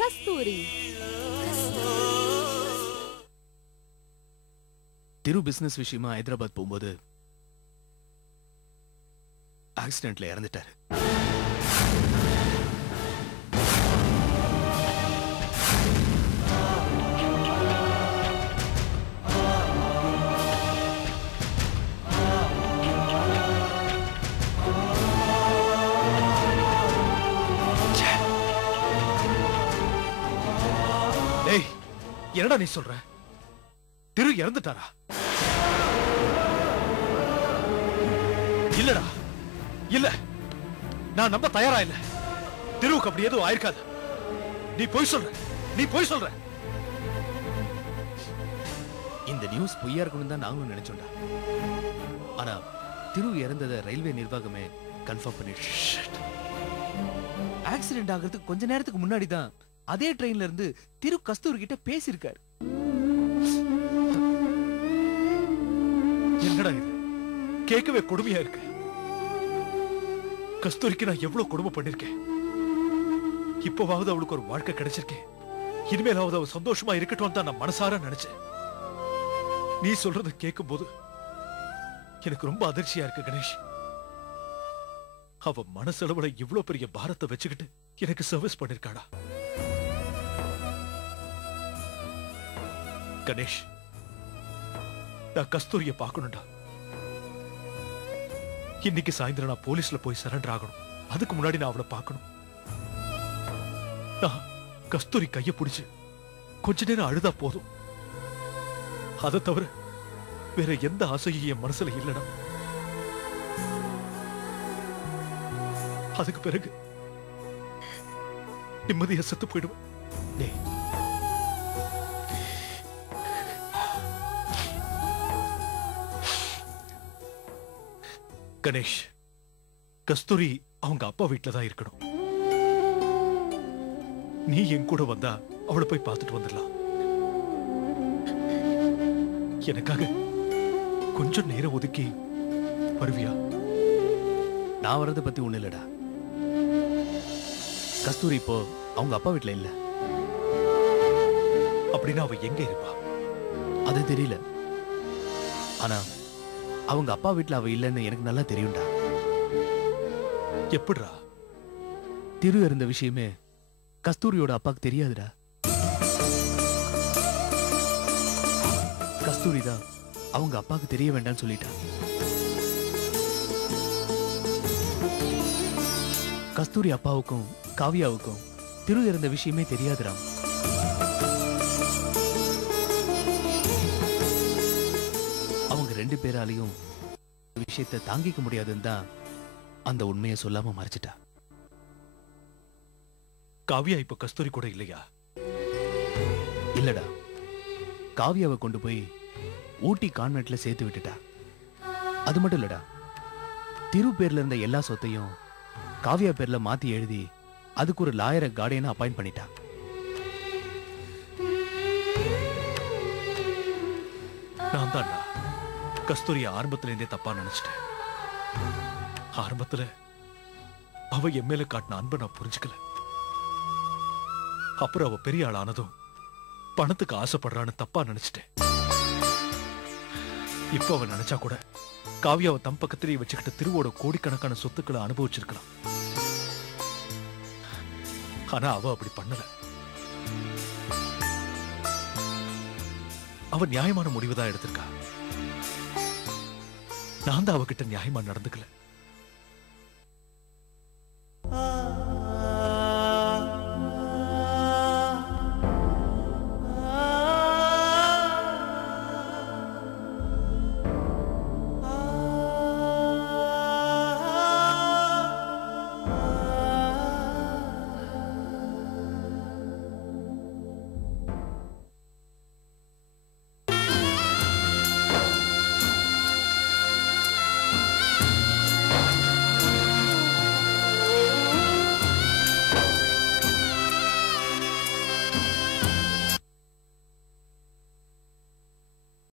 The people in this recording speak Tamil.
கஸ்தூரி. திரு பிசினஸ் விஷயமா ஹைதராபாத் போகும்போது ஆக்சிடென்ட்ல இறந்துட்டாரு. என்னடா நீ சொல்ற? திரு இறந்துட்டாரா? இல்லடா, இல்ல, நான் நம்ப தயாரா இல்ல. திருவுக்கு அப்படி எதுவும் ஆயிருக்காது. நீ போய் சொல்ற, நீ போய் சொல்ற. இந்த நியூஸ் பொய்யா இருக்கணும் தான் நாங்களும் நினைச்சோம்டா. ஆனா திரு இறந்ததை ரயில்வே நிர்வாகமே கன்ஃபார்ம் பண்ணிடுச்சு. ஆக்சிடென்ட் ஆகிறதுக்கு கொஞ்ச நேரத்துக்கு முன்னாடி தான் அதே ட்ரெயின்ல இருந்து திரு கஸ்தூரி கிட்ட பேசியிருக்காரு. என்னடா இது? கேட்கவே கொடுமையா இருக்கு. கஸ்தூரிக்கு நான் எவ்வளவு கொடுமை பண்ணிருக்கேன். இப்பவாவது அவளுக்கு ஒரு வாழ்க்கை கிடைச்சிருக்கேன். இனிமேலாவது அவ சந்தோஷமா இருக்கட்டும் தான் நான் மனசார நினைச்சேன். நீ சொல்றத கேட்கும் போது எனக்கு ரொம்ப அதிர்ச்சியா இருக்கு கணேஷ். அவ மனசளவுல இவ்வளவு பெரிய பாரத்தை வச்சுக்கிட்டு எனக்கு சர்வீஸ் பண்ணிருக்காடா. கணேஷ், நான் கஸ்தூரிய பார்க்கணும்டா. இன்னைக்கு சாயந்தரம் நான் போலீஸ்ல போய் சரண்டர் ஆகணும். அதுக்கு முன்னாடி நான் அவளை பார்க்கணும். நான் கஸ்தூரி கைய பிடிச்சு கொஞ்ச நேரம் அழுதா போதும். அதை தவிர வேற எந்த ஆசையும் என் மனசுல இல்லடா. அதுக்கு பிறகு நிம்மதியா செத்து போயிடுவேன். கணேஷ், கஸ்தூரி அவங்க அப்பா வீட்டுல தான் இருக்கணும். நீ என் கூட வந்தா அவளை போய் பார்த்துட்டு வந்துடலாம். எனக்காக கொஞ்சம் நேரம் ஒதுக்கி வருவியா? நான் வரத பத்தி ஒண்ணு இல்லடா. கஸ்தூரி இப்போ அவங்க அப்பா வீட்டுல இல்ல. அப்படின்னா அவ எங்க இருப்பா? அது தெரியல. ஆனா அவங்க அப்பா வீட்டுல அவ இல்லன்னு எனக்கு நல்லா தெரியும்டா. எப்படிடா? திரு இருந்த விஷயமே கஸ்தூரியோட அப்பாக்கு தெரியாதுடா. கஸ்தூரி தான் அவங்க அப்பாக்கு தெரிய வேண்டாம்னு சொல்லிட்டா. கஸ்தூரி அப்பாவுக்கும் காவியாவுக்கும் திரு இருந்த விஷயமே தெரியாதுடா. அவங்க ரெண்டு பேராலையும் விஷயத்தை தாங்கிக்க முடியாதுன்னு தான் அந்த உண்மையை சொல்லாம மறைச்சிட்டா. காவியா இப்ப கஸ்தூரி கூட இல்லையா? இல்லடா, காவியாவை கொண்டு போய் ஊட்டி கான்வென்ட்ல சேர்த்து விட்டுட்டா. அது மட்டும் இல்லடா, திரு பேர்ல இருந்த எல்லா சொத்தையும் காவியா பேர்ல மாத்தி எழுதி அதுக்கு ஒரு லாயரை கார்டியனை அப்பாயிண்ட் பண்ணிட்டா. நான் தான் கஸ்தூரி ஆரம்பத்துல இருந்தே தப்பா நினைச்சிட்டேன். ஆரம்பத்துல அவ என் மேல காட்டின அன்பை நான் புரிஞ்சுக்கல. அப்புறம் அவ பெரிய ஆள் ஆனதும் பணத்துக்கு ஆசைப்படுறான்னு தப்பா நினைச்சிட்டேன். இப்ப அவ நினைச்சா கூட காவியாவை தம் பக்கத்திலேயே வச்சுக்கிட்டு திருவோட கோடிக்கணக்கான சொத்துக்களை அனுபவிச்சிருக்கலாம். ஆனா அவ அப்படி பண்ணல. அவ நியாயமான முடிவுதான் எடுத்திருக்கா. நான் தான் அவகிட்ட நியாயமா நடந்துக்கல.